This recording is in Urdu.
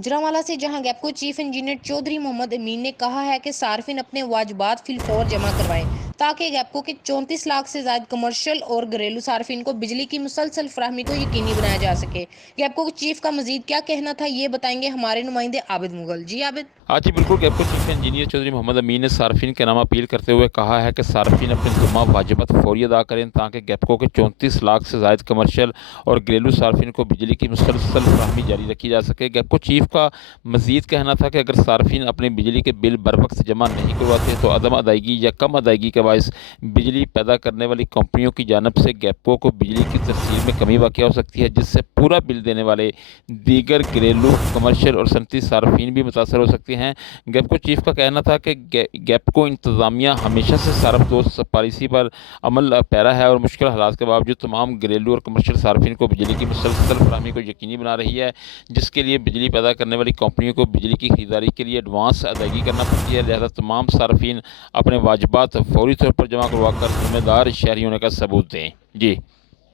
گجرانوالہ سے، جہاں گیپکو چیف انجینئر چودھری محمد امین نے کہا ہے کہ صارفین اپنے واجبات فی الفور جمع کروائیں تاکہ گیپکو کے 34 لاکھ سے زائد کمرشل اور گھریلو صارفین کو بجلی کی مسلسل فراہمی کو یقینی بنایا جا سکے۔ گیپکو چیف کا مزید کیا کہنا تھا، یہ بتائیں گے ہمارے نمائندے عابد مغل۔ جی عابد۔ جی بالکل، گیپکو چیف انجینئر چودھری محمد امین نے صارفین کے نام اپیل کرتے ہوئے کہا ہے کہ صارفین اپنے تمام واجبات فوری ادا کریں تاکہ گیپکو کے 34 لاکھ سے زائد کمرشل اور گھریلو صارفین کو بجلی کی مسلسل فراہمی جاری رکھی جا سکے۔ گیپکو چیف کا مزید کہنا تھا کہ اگر صارفین اپنے بجلی کے بل بروقت جمع نہیں کرواتے تو عدم ادائیگی یا کم ادائیگی کے باعث بجلی پیدا کرنے والی کمپنیوں کی جانب سے گیپکو کو بجلی کی ترسیل میں کمی واقع ہو سکتی ہے، جس سے پورا بل دینے والے دیگر گھریلو، کمرشل اور صنعتی صارفین بھی متاثر ہو سکتے ہیں۔ گیپکو چیف کا کہنا تھا کہ گیپکو انتظامیہ ہمیشہ سے صارف دوست پالیسی پر عمل پیرا ہے اور مشکل حالات کے باوجود تمام گھریلو اور کمرشل صارفین کو بجلی کی مسلسل فراہمی کو یقینی بنا رہی ہے، جس کے لیے بجلی پیدا کرنے والی کمپنیوں کو بجلی کی خریداری کے لیے ایڈوانس ادائیگی کرنا پڑتی ہے۔ لہذا تمام صارفین اپنے واجبات فوری طور پر جمع کروا کر ذمہ دار شہری ہونے کا ثبوت دیں۔ جی